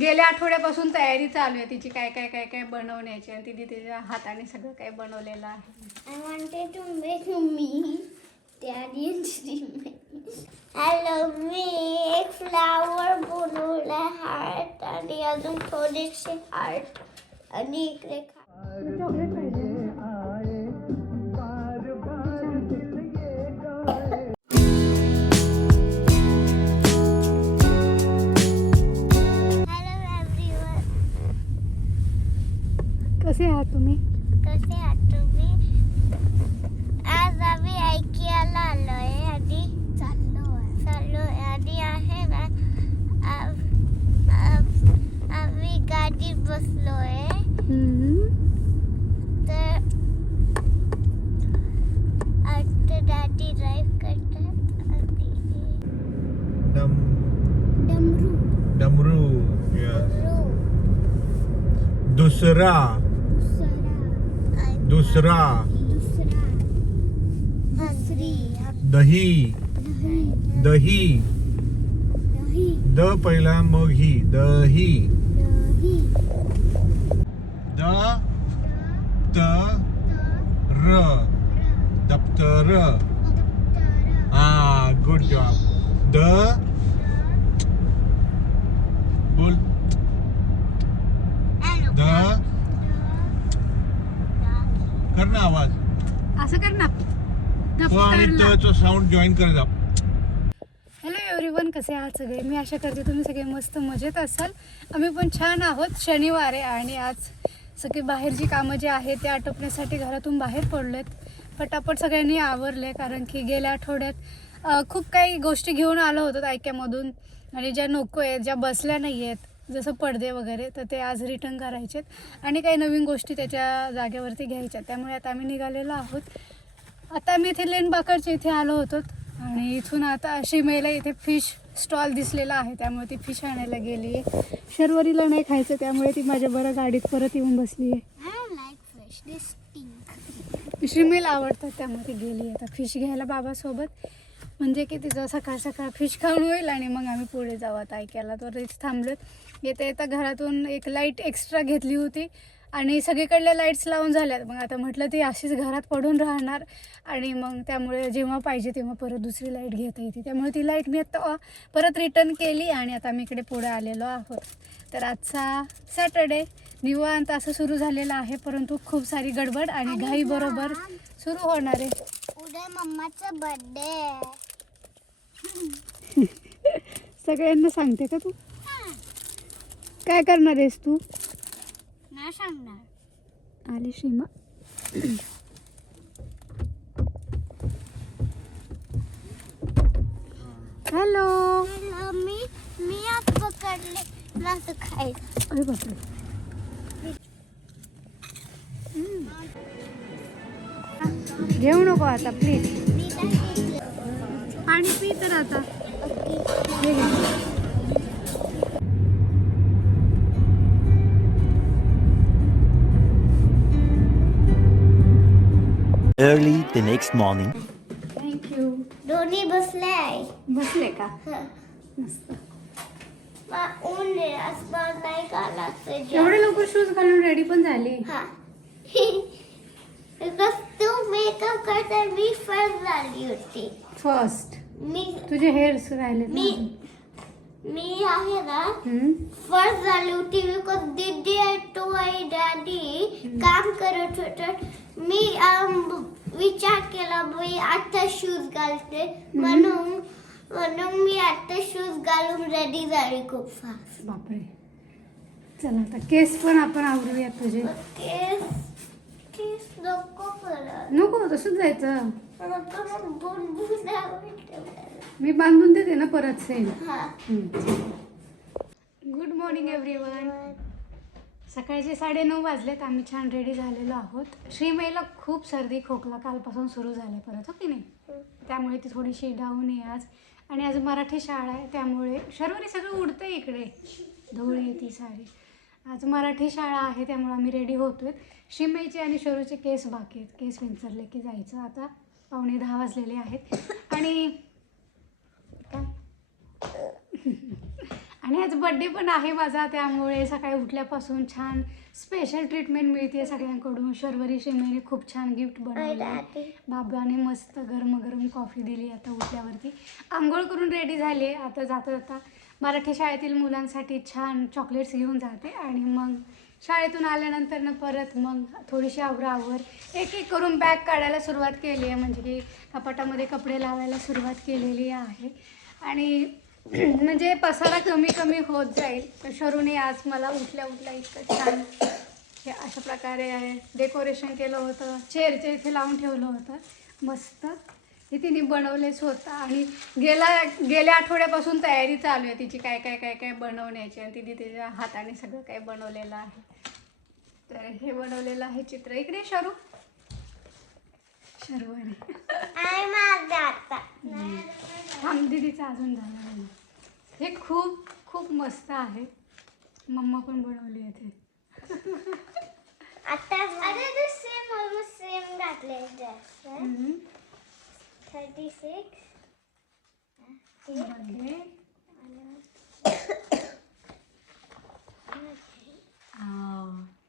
गेल्या आठवड्यापासून तयारी चालू आहे तिची, काय काय काय काय बनवण्याची, आणि तिने तिच्या हाताने सगळं काय बनवलेलं आहे. I wanted to make me daddy and Shrimay. Hello, मी एक फ्लावर बनवला हार्ट आणि अजून थोडेसे हार्ट आणि इकडे चॉकलेट पाहिजे. कसे आहात तुम्ही? कसे आहात तुम्ही? आज आम्ही ऐकियाला आलोय आणि चाललोय आणि आहे ना आम्ही गाडीत बसलोय. तर आता दादी ड्राईव्ह करतात आणि डमरू दुसरा दही द पहिला मग ही दही द त र दप्तर. हा, गुड जॉब. द बोल. द कर ना आवाज. असं कर ना. आणि च साऊंड जॉईन करायचा. हॅलो एव्हरीवन, कसे आहात सगळे? मी आशा करते तुम्ही सगळे मस्त मजेत असाल. आम्ही पण छान आहोत. शनिवार आहे आणि आज सगळी बाहेरची कामं जी आहेत ते आटोपण्यासाठी घरातून बाहेर पडलेत. पटापट सगळ्यांनी आवरले, कारण की गेल्या आठवड्यात खूप काही गोष्टी घेऊन आलो होतो ऐक्यामधून, आणि ज्या नको आहेत, ज्या बसल्या नाही आहेत, जसं पडदे वगैरे, तर ते आज रिटर्न करायचेत आणि काही नवीन गोष्टी त्याच्या जागेवरती घ्यायच्या. त्यामुळे आता आम्ही निघालेलो आहोत. आता आम्ही इथे लेनबाकरच्या इथे आलो होतो आणि इथून आता शिमेला इथे फिश स्टॉल दिसलेला आहे, त्यामुळे ती फिश आणायला गेली आहे. शर्वरीला नाही खायचं, त्यामुळे ती माझ्या बरं गाडीत परत येऊन बसली आहे. शिमेला आवडतात, त्यामुळे ती गेली आहे आता फिश घ्यायला बाबासोबत, म्हणजे की तिचं सकाळ सकाळ फिश खाऊन होईल आणि मग आम्ही पुढे जाऊ. आता ऐकायला तर इथे थांबलोत. येता येता घरातून एक लाईट एक्स्ट्रा घेतली होती आणि सगळीकडल्या लाईट्स लावून झाल्यात. मग आता म्हटलं ती अशीच घरात पडून राहणार आणि मग त्यामुळे जेव्हा पाहिजे तेव्हा परत दुसरी लाईट घेता येते, त्यामुळे ती लाईट मी आता परत रिटर्न केली आणि आता आम्ही इकडे पुढे आलेलो आहोत. तर आजचा सॅटर्डे निवांत असं सुरू झालेलं आहे, परंतु खूप सारी गडबड आणि घाई बरोबर सुरू होणार आहे. उद्या मम्माचा बर्थडे. सगळ्यांना सांगते का तू? काय करणार आहेस तू? नाही सांगणार. आली श्रीमा. हॅलो. मी आज पकडले नसं खायचं. अरे बापरे. घेऊ नको आता प्लीज. पाणी पी तर आता. हे घे. Early the next morning. Thank you. दोन्ही बसले बसले का? मस्त. ऊन आसमान नाही घालायचं. एवढे लवकर शूज घालून रेडी पण झाली? हा. तू मेकअप करता मी फर्स्ट झाली होती. फर्स्ट. मी तुझे हेअर्स राहिले ना? मी आहे ना फर्स्ट झाली होती, बिकॉज दीदी तो आई डॅडी काम करत होतं. मी विचार केला मी आता शूज घालते, म्हणून मी आता शूज घालून रेडी झाली खूप फास्ट. बापरे. चला आता केस पण आपण आवरूया तुझे. केस नको परत. नको, तसंच जायचं. बुनबुन मी बांधून देते ना परत सेम. हा. Good morning everyone. सकाळचे 9:30 वाजलेत. आम्ही छान रेडी झालेलो आहोत. श्रीमईला खूप सर्दी खोकला कालपासून सुरू झाले परत, हो की नाही? त्यामुळे ती थोडीशी डाऊन आहे आज. आणि आज मराठी शाळा आहे, त्यामुळे शर्वरी सगळं उडतं इकडे, धूळ येते सारी. आज मराठी शाळा आहे, त्यामुळे आम्ही रेडी होतोय. श्रीमईचे आणि शरूचे केस बाकी आहेत, केस विंचरले की जायचं. आता 9:15 वाजलेले आहेत आणि काय आणि आज बड्डे पण आहे माझा, त्यामुळे सकाळी उठल्यापासून छान स्पेशल ट्रीटमेंट मिळते सगळ्यांकडून. शर्वरी शिमेने खूप छान गिफ्ट बनवलं, बाबाने मस्त गरम गरम कॉफी दिली. आता उठल्यावरती आंघोळ करून रेडी झाली. आता जाता जाता मराठी शाळेतील मुलांसाठी छान चॉकलेट्स घेऊन जाते आणि मग शाळेतून आल्यानंतर परत मग थोडीशी आवरावर एक एक करून बॅग काढायला सुरुवात केली आहे. म्हणजे की कपाटामध्ये कपडे लावायला सुरुवात केलेली आहे आणि म्हणजे पसारा कमी कमी होत जाईल. तर शरूने आज मला उठल्या उठल्या इतकं छान हे अशा प्रकारे डेकोरेशन केलं होतं. चेअरच्या इथे लावून ठेवलं होतं मस्त. हे तिने बनवलेच होतं आणि गेल्या आठवड्यापासून तयारी चालू आहे तिची काय काय काय काय बनवण्याची. आणि तिने तिच्या हाताने सगळं काय बनवलेलं आहे. तर हे बनवलेलं आहे चित्र. इकडे शरू शर्वरी थांब, दीदीचं अजून झालं नाही. हे खूप खूप मस्त आहे. मम्मा पण बनवली आहे ते. आता अरे सेम ऑलमोस्ट सेम घातले ड्रेस. 36 बर्थडे.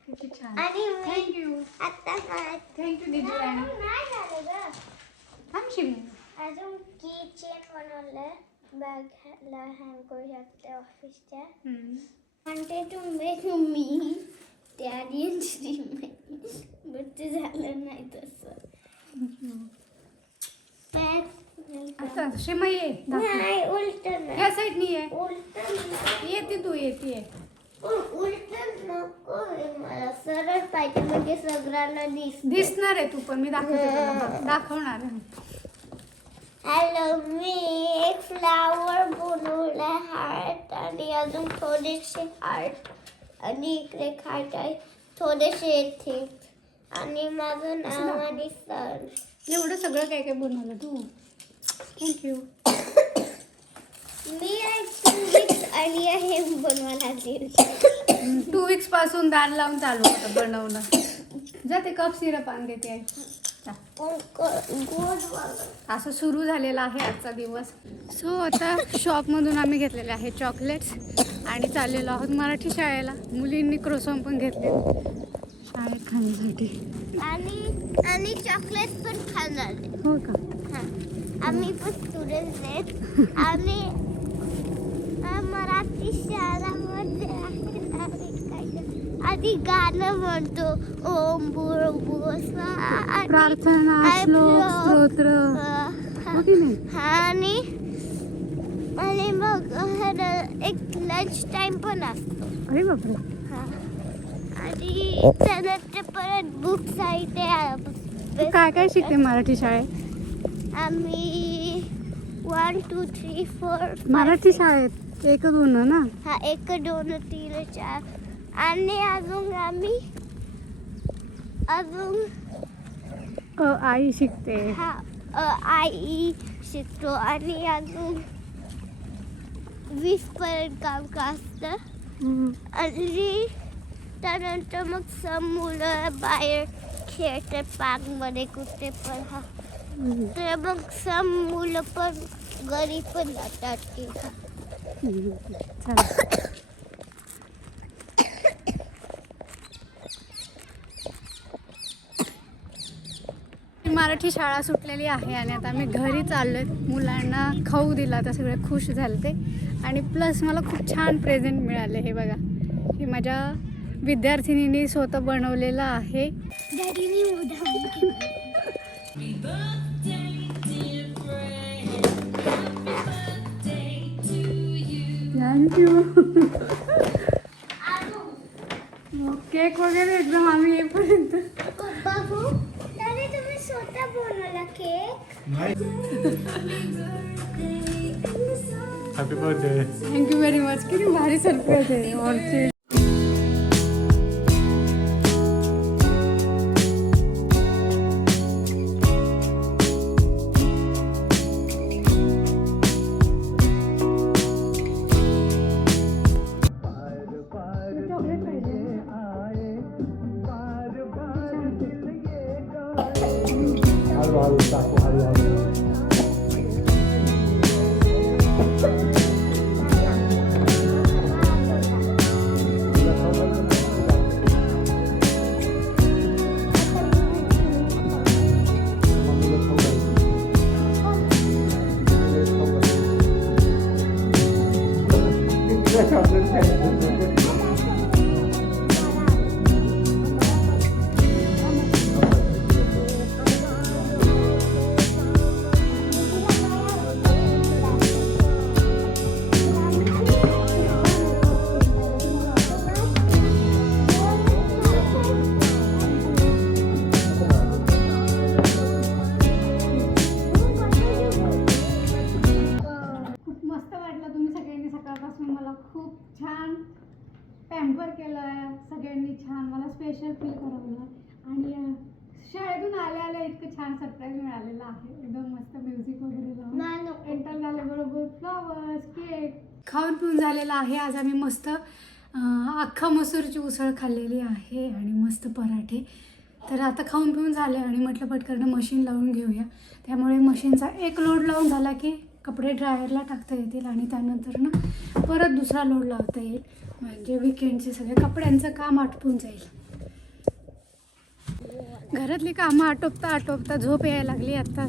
किती छान. आणि थँक्यू आता थँक्यू दीदी. नाही झालं ग. थांब शिमी. अजून की चेन बनवलं, बॅगला हँग करू शकते ऑफिसच्या. म्हणते तुम्ही त्या दिवशी बट ते झालं नाही तसं. आता शिमा ये नाही उलट ह्या साईडनी ये. उलट येते तू येते. उलट नको मला सरळ पाहिजे म्हणजे सगळ्यांना दिसणार आहे तू पण. मी दाखवते तुला. दाखवणार आहे. हॅलो, मी एक फ्लावर बनवला हार्ट आणि अजून थोडेसे हार्ट आणि इकडे हार्ट आहे थोडेसे थिंग आणि माझं नाव आणि सर. एवढं सगळं काय काय बनवलं तू. थँक्यू. मी 2 वीक्स आली आहे बनवायला. 2 वीक्स पासून दार लावून चालू होतं बनवणं. जाते कप सिरप आण देते आहे. असं सुरू झालेला आहे आजचा दिवस. सो आता शॉपमधून आम्ही घेतलेले आहे चॉकलेट्स आणि चाललेलो आहोत मराठी शाळेला. मुलींनी क्रोसॉन पण घेतले शाळेत खाण्यासाठी. आणि चॉकलेट पण खाणार. हो का. आम्ही पण स्टुडंट्स आहेत. आम्ही मराठी शाळामध्ये आधी गाणं म्हणतो ओम भूर्भुवः स्वः, प्रार्थना श्लोक स्तोत्र आणि मग एक लंच टाइम पण असतो. अरे बापरे. आणि त्यानंतर परत बुक्स आहे ते. काय काय शिकते मराठी शाळेत. आम्ही 1 2 3 4 मराठी शाळेत 1 2 ना. 1 2 3 4 आणि आम्ही आई शिकते. आई शिकतो आणि अजून 20 पर्यंत काम असतं. आणि त्यानंतर मग सम मुलं बाहेर खेळतात पार्कमध्ये कुठे पण. तर मग सम मुलं पण घरी पण जातात की. मराठी शाळा सुटलेली आहे आणि आता आम्ही घरी चाललोय. मुलांना खाऊ दिला तर सगळे खुश झाले ते. आणि प्लस मला खूप छान प्रेझेंट मिळाले. हे बघा, हे माझ्या विद्यार्थिनीने स्वतः बनवलेलं आहे. थँक्यू. केक वगैरे एकदम आम्ही येईपर्यंत. बघू त्याने तुम्ही स्वतः बनवला cake. Happy birthday. Thank you very much. किती भारी सरप्राईज आहे. ऑर्चिड. पॅम्पर केलं सगळ्यांनी छान, मला स्पेशल फील करवलं. आणि शाळेतून आल्या आल्या इतकं छान सरप्राईज मिळालेलं आहे. एकदम मस्त म्युझिक वगैरे लावून एंटर झाल्याबरोबर फ्लॉवर्स, केक. खाऊन पिऊन झालेलं आहे. आज आम्ही मस्त अख्खा मसूरची उसळ खाल्लेली आहे आणि मस्त पराठे. तर आता खाऊन पिऊन झालं आणि म्हटलं पटकन मशीन लावून घेऊया. त्यामुळे मशीनचा एक लोड लावून झाला की कपडे ड्रायरला टाकता येतील आणि त्यानंतर ना परत दुसरा लोड लावता येईल. म्हणजे विकेंडचे सगळे कपड्यांचं काम आटपून जाईल. घरातली कामं आटोपता झोप यायला लागली. आता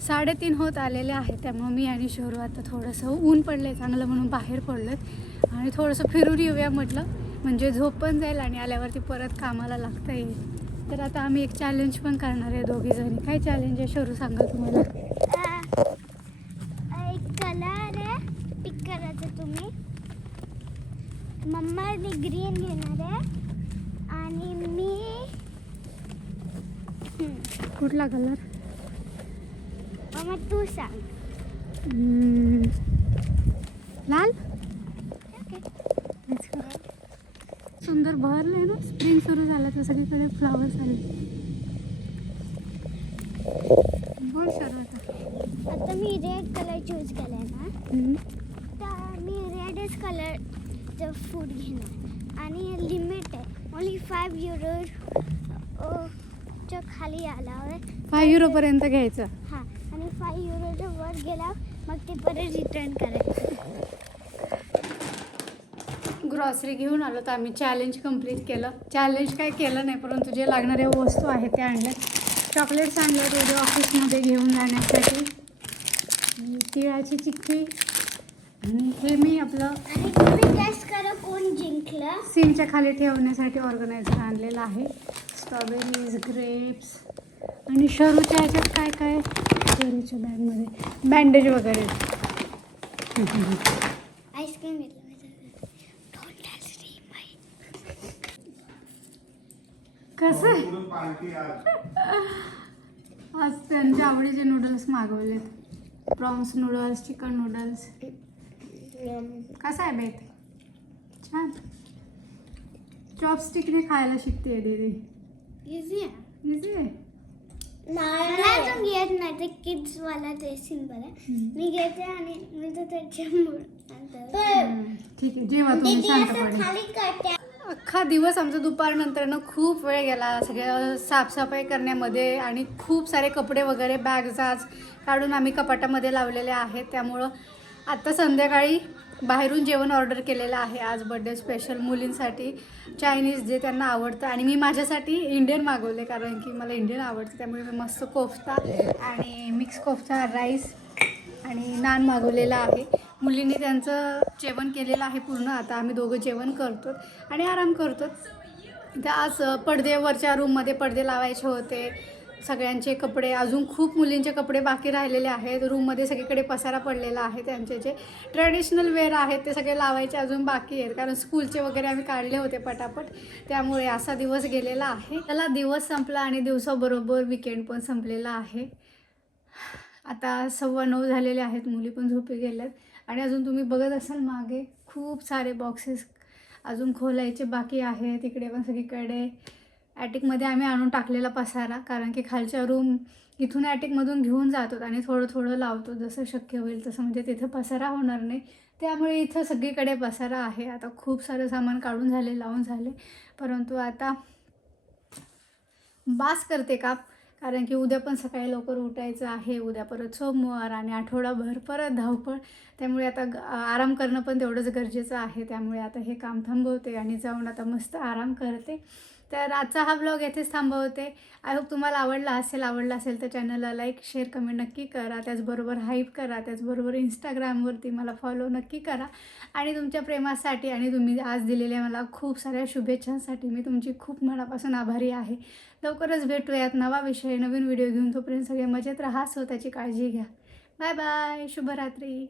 3:30 होत आलेले आहे. त्यामुळे मी आणि शोरू आता थोडंसं ऊन पडलं आहे चांगलं म्हणून बाहेर पडलं आणि थोडंसं फिरून येऊया म्हटलं, म्हणजे झोप पण जाईल आणि आल्यावरती परत कामाला लागता येईल. तर आता आम्ही एक चॅलेंज पण करणार आहे दोघीजणी. काय चॅलेंज आहे शोरू सांगा तुम्हाला? एक कलर आहे, पिक करायचं तुम्ही. मम्मा ग्रीन घेणार आहे आणि मी कुठला कलर? मम्मा तू सांग. लाल. सुंदर भरले ना, स्प्रिंग सुरू झालं तर सगळीकडे फ्लावर्स आले. बोल शरू आता मी रेड कलर चूज केलाय ना, तर मी रेडच कलरचं फूड घेणार आणि लिमिट आहे ओन्ली €5 च्या खाली आल्यावर €5 घ्यायचं. हां, आणि €5 वर गेला मग ते परत रिटर्न करायचं. ग्रॉसरी घेऊन आलो तर आम्ही चॅलेंज कंप्लीट केलं. चॅलेंज काय केलं नाही, परंतु जे लागणाऱ्या वस्तू आहेत त्या आणल्या. चॉकलेट्स आणल्या रोज ऑफिसमध्ये घेऊन जाण्यासाठी, तिळाची चिक्की आणि हे मी आपलं आणि तुम्ही गेस करा कोण जिंकलं. सिंकच्या खाली ठेवण्यासाठी ऑर्गनायझर आणलेलं आहे. स्ट्रॉबेरीज, ग्रेप्स आणि शरूच्या ह्याच्यात काय काय शरूच्या बॅगमध्ये बँडेज वगैरे. आईस्क्रीम घेतलं. कसं आहे? आज त्यांच्या आवडीचे नूडल्स मागवलेत. Prawns noodles, chicken noodles. कसं आहे बेत? छान. चॉपस्टिकने खायला शिकते दीदी. इझी आहे. इझी आहे. मला अजून घेत नाही, ते किड्स वाला ते सिम्पल आहे. मी घेते आणि मी तर त्याच्यामुळे ठीक आहे, जेव्हा तुम्ही शांतपणे. खाली करते. अख्खा दिवस आमचा दुपारनंतर खूप वेळ गेला सगळ्या साफसफाई करण्यामध्ये आणि खूप सारे कपडे वगैरे बॅग्स आज काढून आम्ही कपाटामध्ये लावलेले आहेत. त्यामुळं आत्ता संध्याकाळी बाहेरून जेवण ऑर्डर केलेलं आहे. आज बड्डे स्पेशल मुलींसाठी चायनीज जे त्यांना आवडतं आणि मी माझ्यासाठी इंडियन मागवले कारण की मला इंडियन आवडतं. त्यामुळे मी मस्त कोफ्ता आणि मिक्स कोफ्ता, राईस आणि नान मागवलेला आहे. मुलींनी त्यांचं जेवण केलेलं आहे पूर्ण. आता आम्ही दोघं जेवण करतो आणि आराम करतो. तर आज पडद्यावरच्या रूममध्ये पडदे लावायचे होते. सगळ्यांचे कपडे, अजून खूप मुलींचे कपडे बाकी राहिलेले आहेत. रूममध्ये सगळीकडे पसारा पडलेला आहे. त्यांचे जे ट्रेडिशनल वेअर आहेत ते सगळे लावायचे अजून बाकी आहेत कारण स्कूलचे वगैरे आम्ही काढले होते पटापट. त्यामुळे असा दिवस गेलेला आहे. त्याला दिवस संपला आणि दिवसाबरोबर विकेंड पण संपलेला आहे. आता 9:15 झालेले आहेत. मुली पण झोपी गेल्यात आणि अजून तुम्ही बघत असाल मागे खूप सारे बॉक्सेस अजून खोलायचे बाकी आहे. तिकडे पण सगळीकडे ॲटिकमध्ये आम्ही आणून टाकलेला पसारा कारण की खालच्या रूम इथून ॲटिकमधून घेऊन जातो आणि थोडं थोडं लावतो जसं शक्य होईल तसं, म्हणजे तिथं पसारा होणार नाही. त्यामुळे इथं सगळीकडे पसारा आहे. आता खूप सारं सामान काढून झाले, लावून झाले, परंतु आता बास करते का कारण की उद्या पण सकाळी लवकर उठायचं आहे. उद्या परत सोमवार आणि आठवडाभर परत धावपळ. त्यामुळे आता आराम करणं पण तेवढंच गरजेचं आहे. त्यामुळे आता हे काम थांबवते आणि जाऊन आता मस्त आराम करते. तर आजचा हा ब्लॉग येथेच थांबवते. आय होप तुम्हाला आवडला असेल तर चॅनलला लाईक, शेअर, कमेंट नक्की करा. त्याचबरोबर हाईप करा. त्याचबरोबर इंस्टाग्रामवरती मला फॉलो नक्की करा. आणि तुमच्या प्रेमासाठी आणि तुम्ही आज दिलेल्या मला खूप साऱ्या शुभेच्छांसाठी मी तुमची खूप मनापासून आभारी आहे. लवकरच भेटूयात नवा विषय, नवीन व्हिडिओ घेऊन. तोपर्यंत सगळे मजेत राहा, स्वतःची काळजी घ्या. बाय बाय, शुभरात्री.